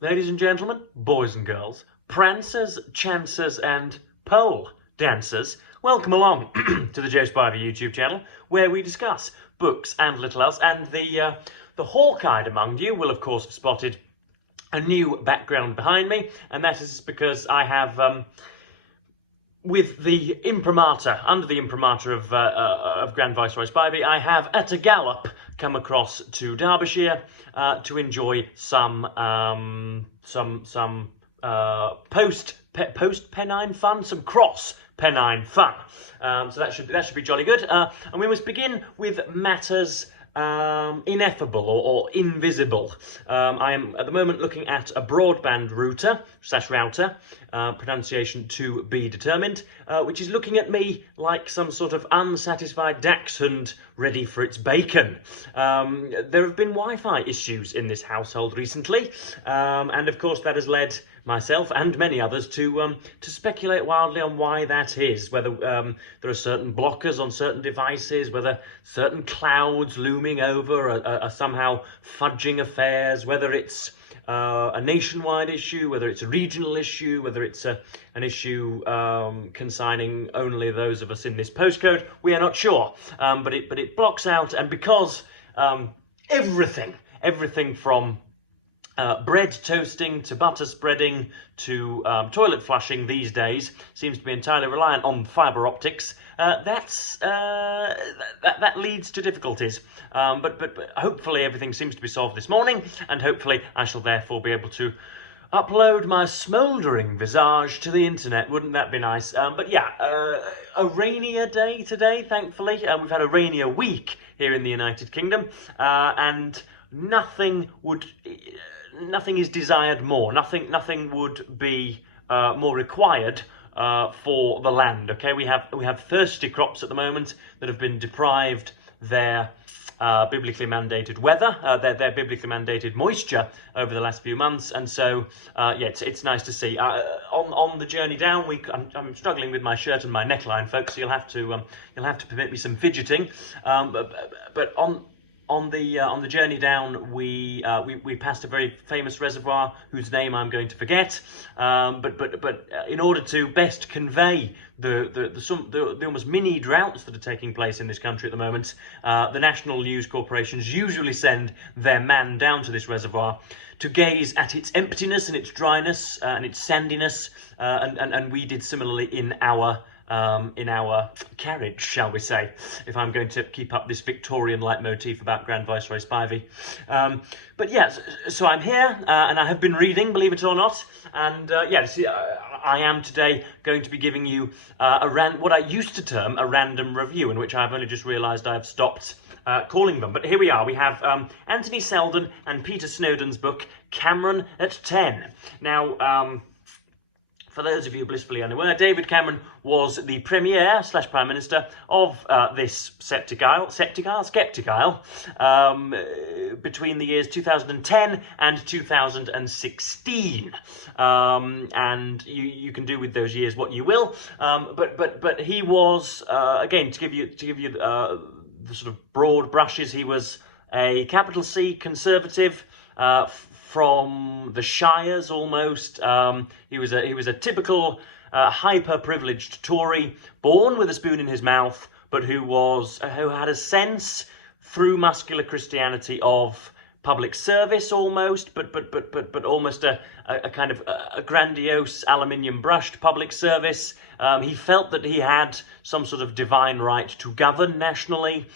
Ladies and gentlemen, boys and girls, prancers, chancers, and pole dancers, welcome along to the Joe Spivey YouTube channel, where we discuss books and little else. And the hawk-eyed among you will, of course, have spotted a new background behind me, and that is because I have with the imprimatur, under the imprimatur of Grand Viceroy Spivey, I have at a gallop come across to Derbyshire to enjoy some post Pennine fun, some cross Pennine fun. So that should be jolly good. And we must begin with matters ineffable or invisible. I am at the moment looking at a broadband router, pronunciation to be determined, which is looking at me like some sort of unsatisfied dachshund ready for its bacon. There have been Wi-Fi issues in this household recently, and of course that has led myself and many others to speculate wildly on why that is, whether there are certain blockers on certain devices, whether certain clouds looming over are somehow fudging affairs, whether it's a nationwide issue, whether it's a regional issue, whether it's an issue consigning only those of us in this postcode. We are not sure, but it blocks out, and because everything from bread toasting to butter spreading to toilet flushing these days seems to be entirely reliant on fibre optics. That leads to difficulties, but hopefully everything seems to be solved this morning, and hopefully I shall therefore be able to upload my smouldering visage to the internet. Wouldn't that be nice? But yeah, a rainier day today, thankfully. We've had a rainier week here in the United Kingdom, and nothing is desired more. Nothing would be more required for the land. Okay, we have thirsty crops at the moment that have been deprived their biblically mandated weather, their biblically mandated moisture over the last few months, and so yeah, it's nice to see. On the journey down, I'm struggling with my shirt and my neckline, folks. So you'll have to permit me some fidgeting. But on the journey down, we passed a very famous reservoir whose name I'm going to forget. But in order to best convey the almost mini droughts that are taking place in this country at the moment, the national news corporations usually send their man down to this reservoir to gaze at its emptiness and its dryness and its sandiness, and we did similarly in our carriage, shall we say, if I'm going to keep up this Victorian leitmotif about Grand Viceroy Spivey. But yes, so I'm here, and I have been reading, believe it or not, and yeah, see, I am today going to be giving you what I used to term a random review, in which I've only just realised I've stopped calling them. But here we are. We have Anthony Seldon and Peter Snowden's book, Cameron at 10. Now, for those of you blissfully unaware, David Cameron was the Premier / Prime Minister of this Sceptic Isle between the years 2010 and 2016. And you can do with those years what you will. But he was again, to give you the sort of broad brushes, he was a capital C Conservative. From the Shires, almost. He was a typical hyper-privileged Tory, born with a spoon in his mouth, but who had a sense through muscular Christianity of public service, almost, but almost a kind of a grandiose aluminium-brushed public service. He felt that he had some sort of divine right to govern nationally.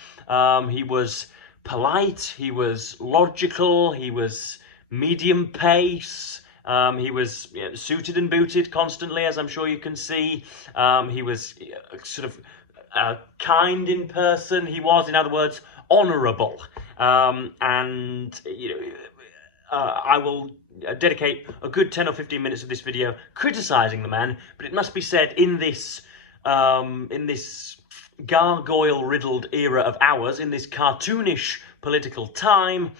He was polite. He was logical. He was medium pace. He was suited and booted constantly, as I'm sure you can see. He was sort of kind in person. He was, in other words, honourable. And I will dedicate a good 10 or 15 minutes of this video criticising the man, but it must be said, in this gargoyle-riddled era of ours, in this cartoonish political time,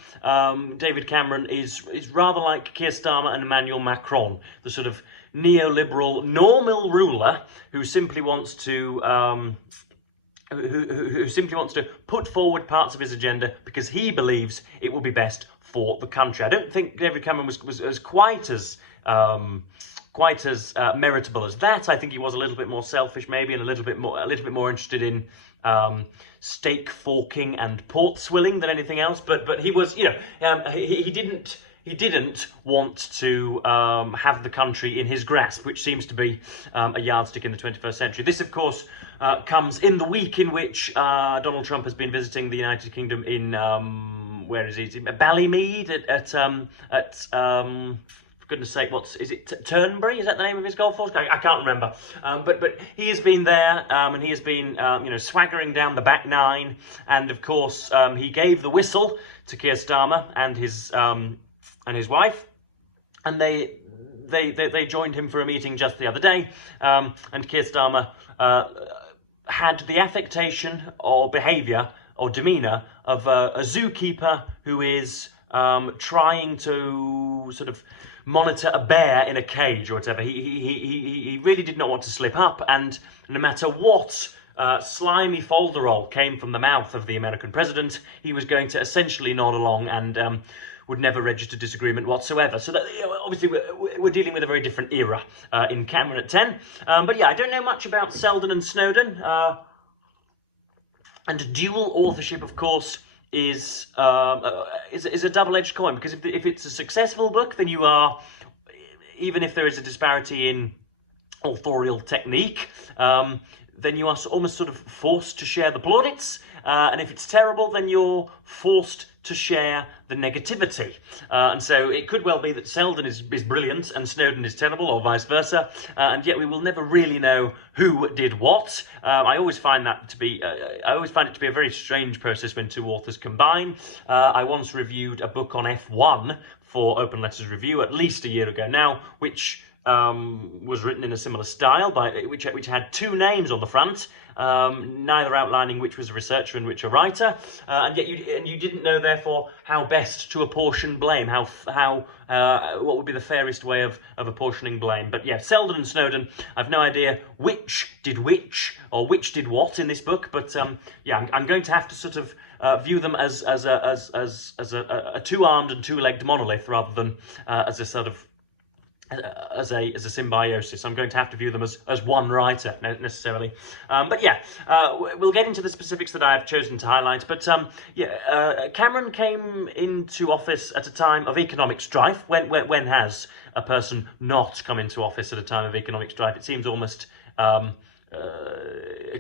David Cameron is rather like Keir Starmer and Emmanuel Macron, the sort of neoliberal normal ruler who simply wants to who simply wants to put forward parts of his agenda because he believes it will be best for the country. I don't think David Cameron was quite as meritable as that. I think he was a little bit more selfish, maybe, and a little bit more interested in stake forking and port swilling than anything else. But he was, he didn't want to have the country in his grasp, which seems to be a yardstick in the 21st century. This, of course, comes in the week in which Donald Trump has been visiting the United Kingdom in where is he? Ballymead for goodness sake, is it Turnberry? Is that the name of his golf course? I can't remember. But he has been there, and he has been swaggering down the back nine, and of course he gave the whistle to Keir Starmer and his wife, and they joined him for a meeting just the other day, and Keir Starmer had the affectation or behaviour or demeanour of a zookeeper who is trying to sort of monitor a bear in a cage or whatever. He really did not want to slip up, and no matter what slimy folderol came from the mouth of the American president, he was going to essentially nod along and would never register disagreement whatsoever. So that, obviously we're dealing with a very different era in Cameron at 10. But yeah, I don't know much about Selden and Snowden. And dual authorship, of course, is a double-edged coin, because if it's a successful book, then you are, even if there is a disparity in authorial technique, then you are almost sort of forced to share the plaudits, and if it's terrible, then you're forced to share the negativity. And so it could well be that Selden is brilliant and Snowden is terrible, or vice versa, and yet we will never really know who did what. I always find it to be a very strange process when two authors combine. I once reviewed a book on F1 for Open Letters Review at least a year ago now, which was written in a similar style, which had two names on the front, neither outlining which was a researcher and which a writer, and yet you didn't know therefore how best to apportion blame, what would be the fairest way of apportioning blame. But yeah, Selden and Snowden, I've no idea which did which or which did what in this book, but yeah, I'm going to have to sort of view them as a two-armed and two-legged monolith rather than as a sort of as a symbiosis. I'm going to have to view them as one writer necessarily. But yeah, we'll get into the specifics that I have chosen to highlight. But Cameron came into office at a time of economic strife. When has a person not come into office at a time of economic strife? It seems almost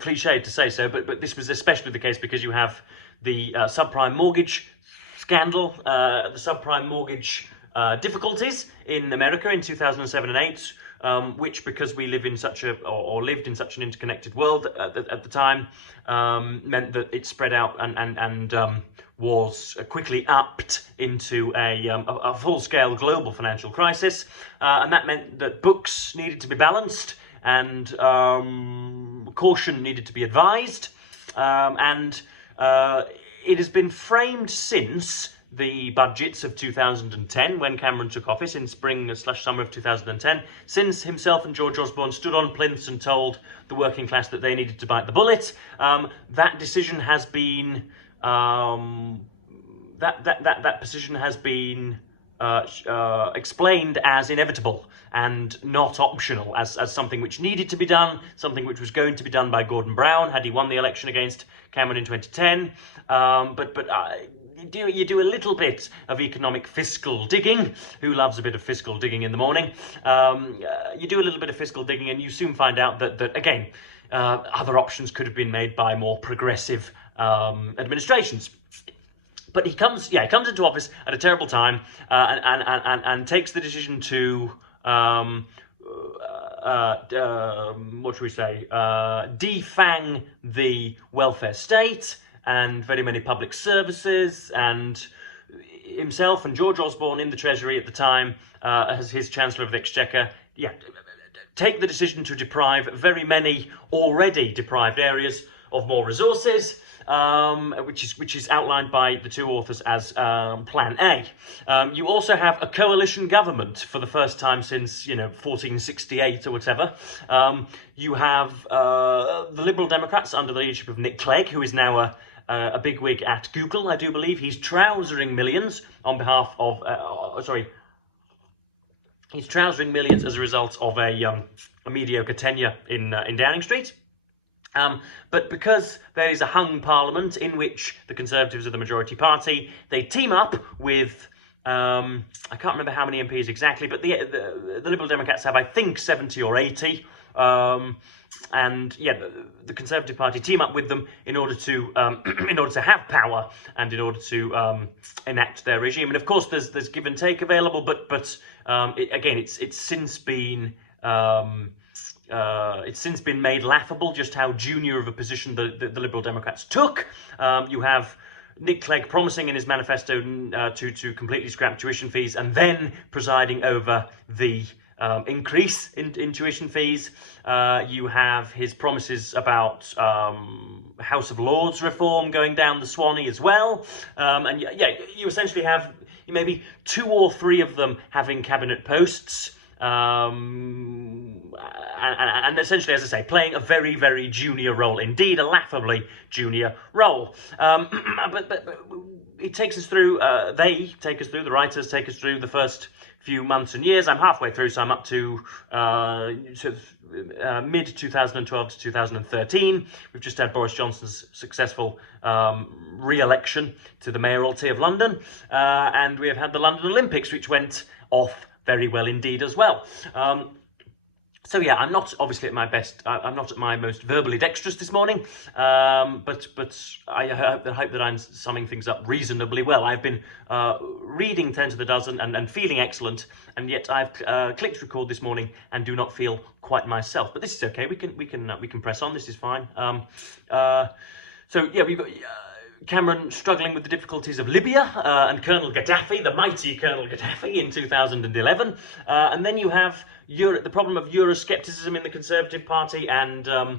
cliched to say so, but this was especially the case because you have the subprime mortgage scandal, the subprime mortgage difficulties in America in 2007 and 8, which, because we live in such lived in such an interconnected world at the time, meant that it spread out and was quickly upped into a full-scale global financial crisis, and that meant that books needed to be balanced and caution needed to be advised, and it has been framed since the budgets of 2010, when Cameron took office in spring/summer of 2010, since himself and George Osborne stood on plinths and told the working class that they needed to bite the bullet. That decision has been that position has been explained as inevitable and not optional, as something which needed to be done, something which was going to be done by Gordon Brown had he won the election against Cameron in 2010. You do a little bit of economic fiscal digging. Who loves a bit of fiscal digging in the morning? You do a little bit of fiscal digging and you soon find out that again, other options could have been made by more progressive administrations. But he comes into office at a terrible time and takes the decision to what should we say? Defang the welfare state and very many public services, and himself and George Osborne in the Treasury at the time, as his Chancellor of the Exchequer, take the decision to deprive very many already deprived areas of more resources, which is outlined by the two authors as Plan A. You also have a coalition government for the first time since 1468 or whatever. You have the Liberal Democrats under the leadership of Nick Clegg, who is now a bigwig at Google, I do believe. He's trousering millions on behalf of he's trousering millions as a result of a mediocre tenure in Downing Street. But because there is a hung parliament in which the Conservatives are the majority party, they team up with, I can't remember how many MPs exactly, but the Liberal Democrats have, I think, 70 or 80. And yeah, the Conservative Party team up with them in order to have power and in order to enact their regime. And of course, there's give and take available, but it's since been made laughable just how junior of a position the Liberal Democrats took. You have Nick Clegg promising in his manifesto to completely scrap tuition fees and then presiding over the increase in tuition fees. You have his promises about House of Lords reform going down the Swanee as well. And yeah, you essentially have maybe 2 or 3 of them having cabinet posts. And essentially, as I say, playing a very, very junior role. Indeed, a laughably junior role. But it takes us through, the writers take us through the first few months and years. I'm halfway through, so I'm up to mid-2012 to 2013. We've just had Boris Johnson's successful re-election to the mayoralty of London. And we have had the London Olympics, which went off very well indeed as well. So yeah, I'm not obviously at my best. I'm not at my most verbally dexterous this morning, but I hope that I'm summing things up reasonably well. I've been reading 10 to the dozen and feeling excellent, and yet I've clicked record this morning and do not feel quite myself. But this is okay. We can press on. This is fine. So yeah, we've got Cameron struggling with the difficulties of Libya and Colonel Gaddafi, the mighty Colonel Gaddafi in 2011. And then you have the problem of Euroscepticism in the Conservative Party and the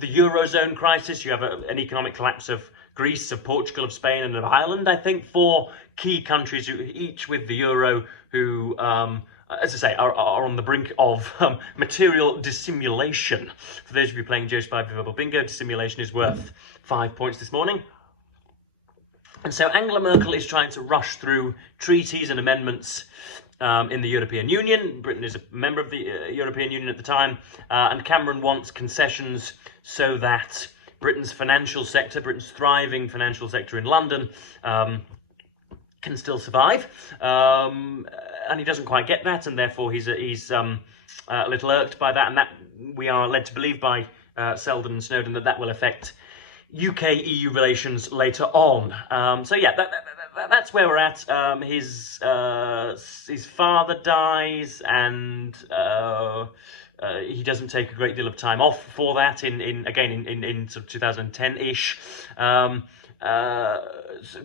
Eurozone crisis. You have an economic collapse of Greece, of Portugal, of Spain and of Ireland, I think. 4 key countries, each with the Euro, who as I say, are on the brink of material dissimulation. For those of you playing Joe Spivey Verbal Bingo, dissimulation is worth 5 points this morning. And so Angela Merkel is trying to rush through treaties and amendments in the European Union. Britain is a member of the European Union at the time, and Cameron wants concessions so that Britain's thriving financial sector in London, can still survive, and he doesn't quite get that, and therefore he's a little irked by that, and that we are led to believe by Selden and Snowden that will affect UK-EU relations later on. So yeah, that's where we're at. His father dies, and he doesn't take a great deal of time off for that. In sort of 2010-ish.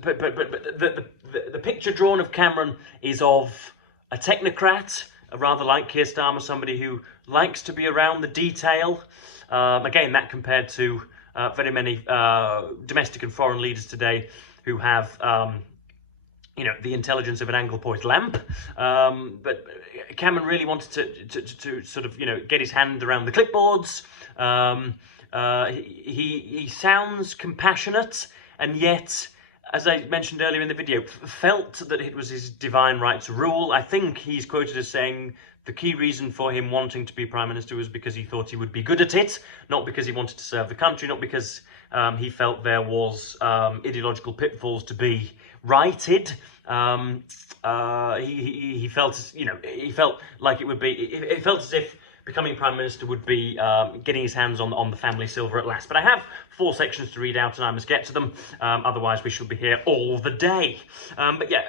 But the picture drawn of Cameron is of a technocrat, rather like Keir Starmer, somebody who likes to be around the detail. Again, that compared to very many domestic and foreign leaders today who have, the intelligence of an angle-point lamp. But Cameron really wanted to sort of, get his hand around the clipboards. He sounds compassionate, and yet, as I mentioned earlier in the video, felt that it was his divine right to rule. I think he's quoted as saying the key reason for him wanting to be Prime Minister was because he thought he would be good at it, not because he wanted to serve the country, not because he felt there was ideological pitfalls to be righted. He felt, he felt like it would be, it felt as if becoming Prime Minister would be getting his hands on the family silver at last. But I have 4 sections to read out and I must get to them, otherwise we shall be here all the day. But yeah,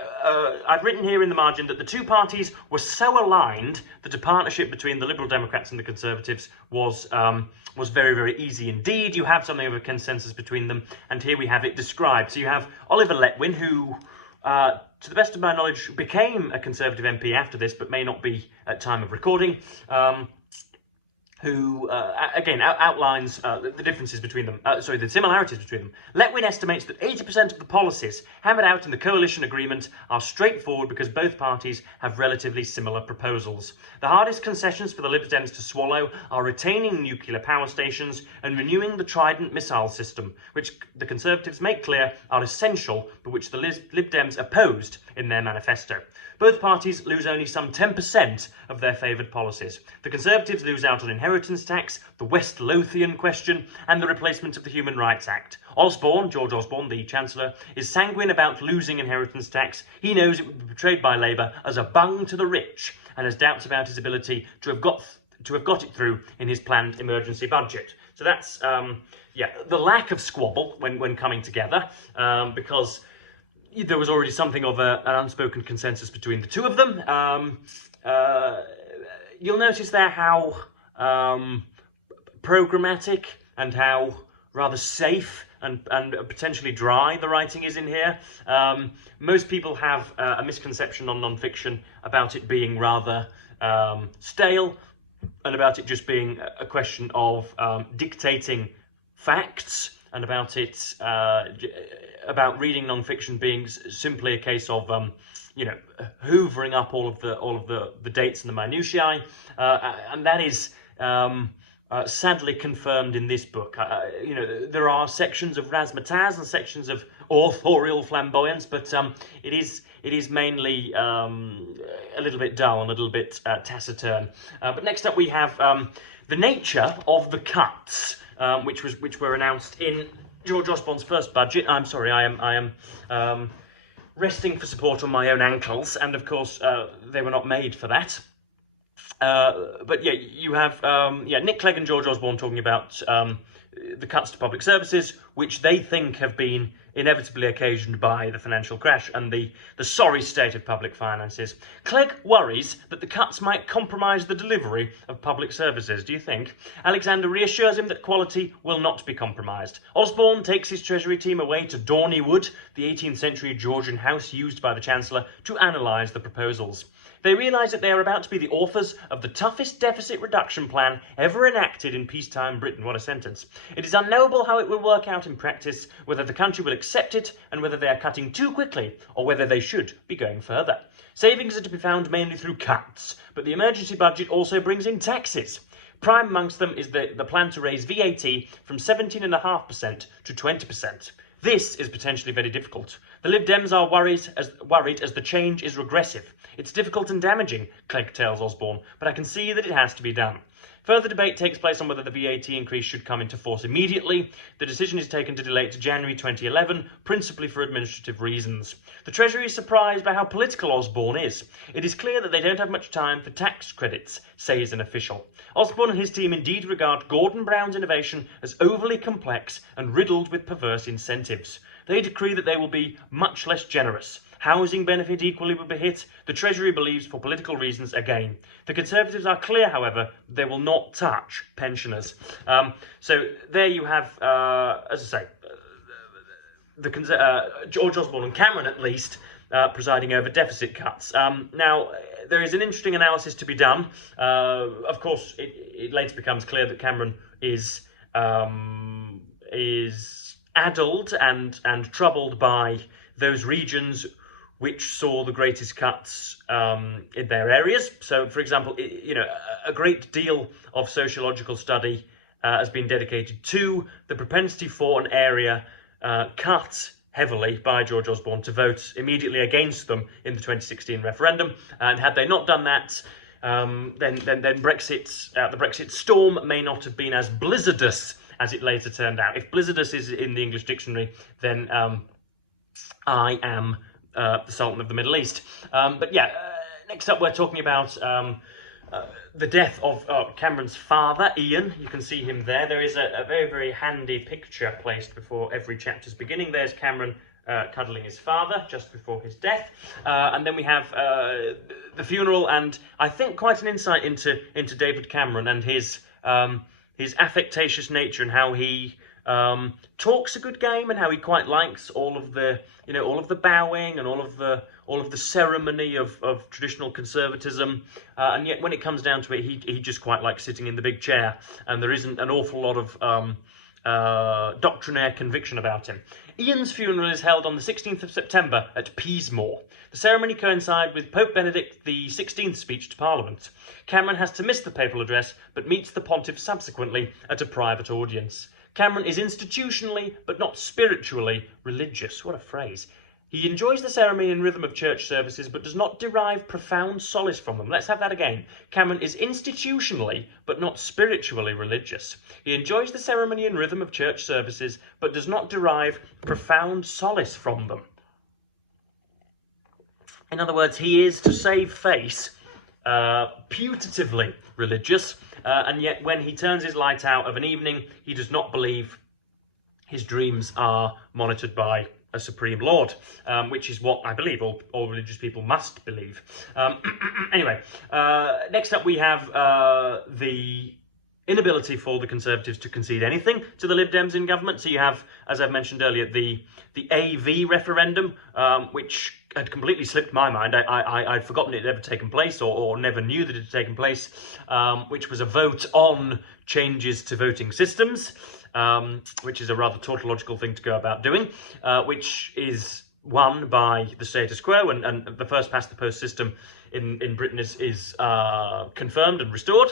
I've written here in the margin that the two parties were so aligned that a partnership between the Liberal Democrats and the Conservatives was very, very easy indeed. You have something of a consensus between them, and here we have it described. So you have Oliver Letwin, who, to the best of my knowledge, became a Conservative MP after this, but may not be at time of recording. who again outlines the differences between them, the similarities between them. Letwin estimates that 80% of the policies hammered out in the coalition agreement are straightforward because both parties have relatively similar proposals. The hardest concessions for the Lib Dems to swallow are retaining nuclear power stations and renewing the Trident missile system, which the Conservatives make clear are essential, but which the Lib Dems opposed in their manifesto. Both parties lose only some 10% of their favoured policies. The Conservatives lose out on inheritance tax, the West Lothian question, and the replacement of the Human Rights Act. George Osborne, the Chancellor, is sanguine about losing inheritance tax. He knows it would be portrayed by Labour as a bung to the rich, and has doubts about his ability to have got it through in his planned emergency budget. So that's the lack of squabble when coming together, because there was already something of an unspoken consensus between the two of them. You'll notice there how programmatic and how rather safe and potentially dry the writing is in here. Most people have a misconception on non-fiction about it being rather stale, and about it just being a question of dictating facts, and about it about reading non-fiction being simply a case of hoovering up all of the dates and the minutiae, and that is sadly confirmed in this book. There are sections of razzmatazz and sections of authorial flamboyance, but it is mainly a little bit dull and a little bit taciturn. But next up we have the nature of the cuts, which were announced in George Osborne's first budget. I'm sorry, I am resting for support on my own ankles, and of course they were not made for that. But yeah, you have Nick Clegg and George Osborne talking about the cuts to public services, which they think have been inevitably occasioned by the financial crash and the sorry state of public finances. Clegg worries that the cuts might compromise the delivery of public services. Do you think? Alexander reassures him that quality will not be compromised. Osborne takes his Treasury team away to Dorneywood, the 18th century Georgian house used by the Chancellor, to analyse the proposals. They realise that they are about to be the authors of the toughest deficit reduction plan ever enacted in peacetime Britain. What a sentence. It is unknowable how it will work out in practice, whether the country will accept it, and whether they are cutting too quickly, or whether they should be going further. Savings are to be found mainly through cuts, but the emergency budget also brings in taxes. Prime amongst them is the plan to raise VAT from 17.5% to 20%. This is potentially very difficult. The Lib Dems are worried as the change is regressive. It's difficult and damaging, Clegg tells Osborne, but I can see that it has to be done. Further debate takes place on whether the VAT increase should come into force immediately. The decision is taken to delay it to January 2011, principally for administrative reasons. The Treasury is surprised by how political Osborne is. It is clear that they don't have much time for tax credits, says an official. Osborne and his team indeed regard Gordon Brown's innovation as overly complex and riddled with perverse incentives. They decree that they will be much less generous. Housing benefit equally will be hit. The Treasury believes for political reasons again. The Conservatives are clear, however, they will not touch pensioners. So there you have, as I say, George Osborne and Cameron, at least, presiding over deficit cuts. Now, there is an interesting analysis to be done. Of course, it later becomes clear that Cameron is addled and troubled by those regions which saw the greatest cuts in their areas. So, for example, a great deal of sociological study has been dedicated to the propensity for an area cut heavily by George Osborne to vote immediately against them in the 2016 referendum. And had they not done that, then Brexit, the Brexit storm may not have been as blizzardous as it later turned out. If blizzardous is in the English dictionary, then I am the Sultan of the Middle East. But yeah, next up we're talking about the death of Cameron's father, Ian. You can see him there. There is a very, very handy picture placed before every chapter's beginning. There's Cameron cuddling his father just before his death. And then we have the funeral, and I think quite an insight into David Cameron and his affectatious nature and how he talks a good game and how he quite likes all of the bowing and all of the ceremony of traditional conservatism, and yet when it comes down to it, he just quite likes sitting in the big chair, and there isn't an awful lot of doctrinaire conviction about him. Ian's funeral is held on the 16th of September at Peasmore. The ceremony coincides with Pope Benedict XVI's speech to Parliament. Cameron has to miss the papal address, but meets the pontiff subsequently at a private audience. Cameron is institutionally, but not spiritually, religious. What a phrase. He enjoys the ceremony and rhythm of church services, but does not derive profound solace from them. Let's have that again. Cameron is institutionally, but not spiritually religious. He enjoys the ceremony and rhythm of church services, but does not derive profound solace from them. In other words, he is, to save face, putatively religious, and yet when he turns his light out of an evening, he does not believe his dreams are monitored by a supreme lord, which is what I believe all religious people must believe. Anyway, next up we have the inability for the Conservatives to concede anything to the Lib Dems in government. So you have, as I've mentioned earlier, the AV referendum, which had completely slipped my mind. I'd forgotten it had ever taken place, or never knew that it had taken place, which was a vote on changes to voting systems, which is a rather tautological thing to go about doing, which is won by the status quo, and the first past the post system in Britain is confirmed and restored.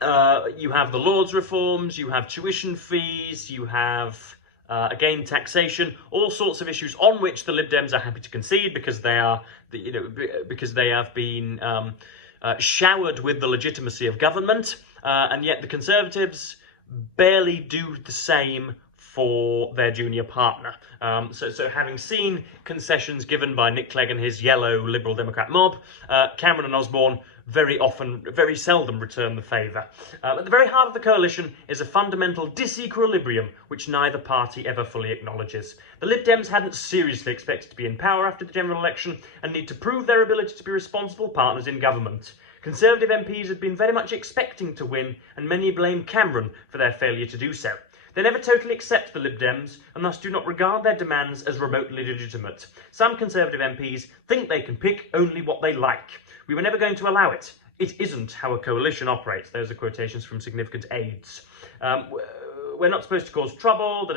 You have the Lords reforms, you have tuition fees, you have again taxation, all sorts of issues on which the Lib Dems are happy to concede because they are, because they have been showered with the legitimacy of government, and yet the Conservatives barely do the same for their junior partner. So having seen concessions given by Nick Clegg and his yellow Liberal Democrat mob, Cameron and Osborne very seldom return the favour. At the very heart of the coalition is a fundamental disequilibrium which neither party ever fully acknowledges. The Lib Dems hadn't seriously expected to be in power after the general election and need to prove their ability to be responsible partners in government. Conservative MPs had been very much expecting to win, and many blame Cameron for their failure to do so. They never totally accept the Lib Dems, and thus do not regard their demands as remotely legitimate. Some Conservative MPs think they can pick only what they like. We were never going to allow it. It isn't how a coalition operates. Those are quotations from significant aides. We're not supposed to cause trouble,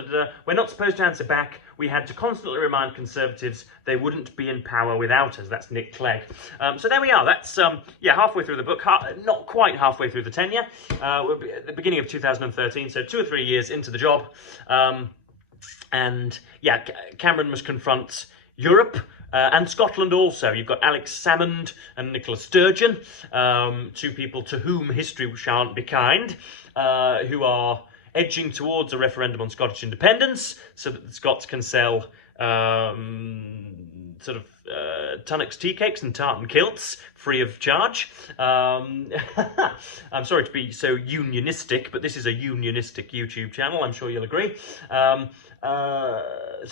we're not supposed to answer back. We had to constantly remind Conservatives they wouldn't be in power without us. That's Nick Clegg. So there we are. That's halfway through the book, not quite halfway through the tenure. We're at the beginning of 2013, so 2 or 3 years into the job. Cameron must confront Europe, and Scotland also. You've got Alex Salmond and Nicola Sturgeon, two people to whom history shan't be kind, who are edging towards a referendum on Scottish independence so that the Scots can sell Tunnocks tea cakes and tartan kilts free of charge. I'm sorry to be so unionistic, but this is a unionistic YouTube channel, I'm sure you'll agree. So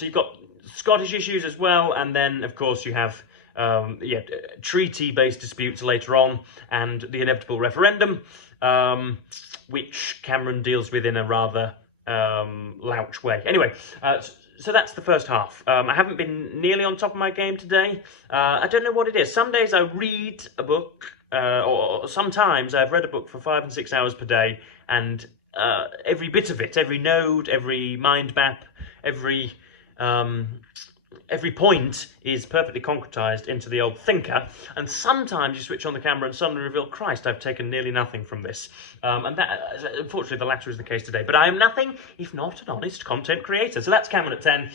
you've got Scottish issues as well, and then of course you have treaty-based disputes later on, and the inevitable referendum, which Cameron deals with in a rather louch way. Anyway, so that's the first half. I haven't been nearly on top of my game today. I don't know what it is. Some days I read a book, or sometimes I've read a book for 5 and 6 hours per day, and every bit of it, every node, every mind map, every point is perfectly concretized into the old thinker, and sometimes you switch on the camera and suddenly reveal, Christ, I've taken nearly nothing from this. And that, unfortunately, the latter is the case today. But I am nothing if not an honest content creator. So that's Cameron at 10.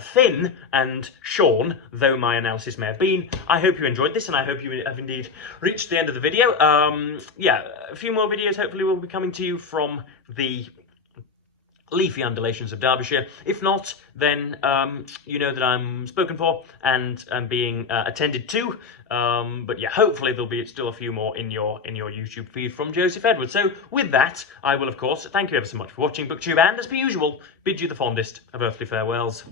Thin and shorn, though my analysis may have been. I hope you enjoyed this, and I hope you have indeed reached the end of the video. A few more videos hopefully will be coming to you from the leafy undulations of Derbyshire. If not, then you know that I'm spoken for and being attended to. But yeah, hopefully there'll be still a few more in your YouTube feed from Joseph Edwards. So with that, I will of course thank you ever so much for watching BookTube, and as per usual, bid you the fondest of earthly farewells.